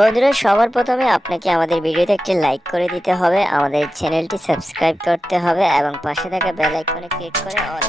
বন্ধুরা, সবার প্রথমে আপনাকে আমাদের ভিডিওতে একটি লাইক করে দিতে হবে, আমাদের চ্যানেলটি সাবস্ক্রাইব করতে হবে এবং পাশে থাকা বেল আইকনে ক্লিক করে অল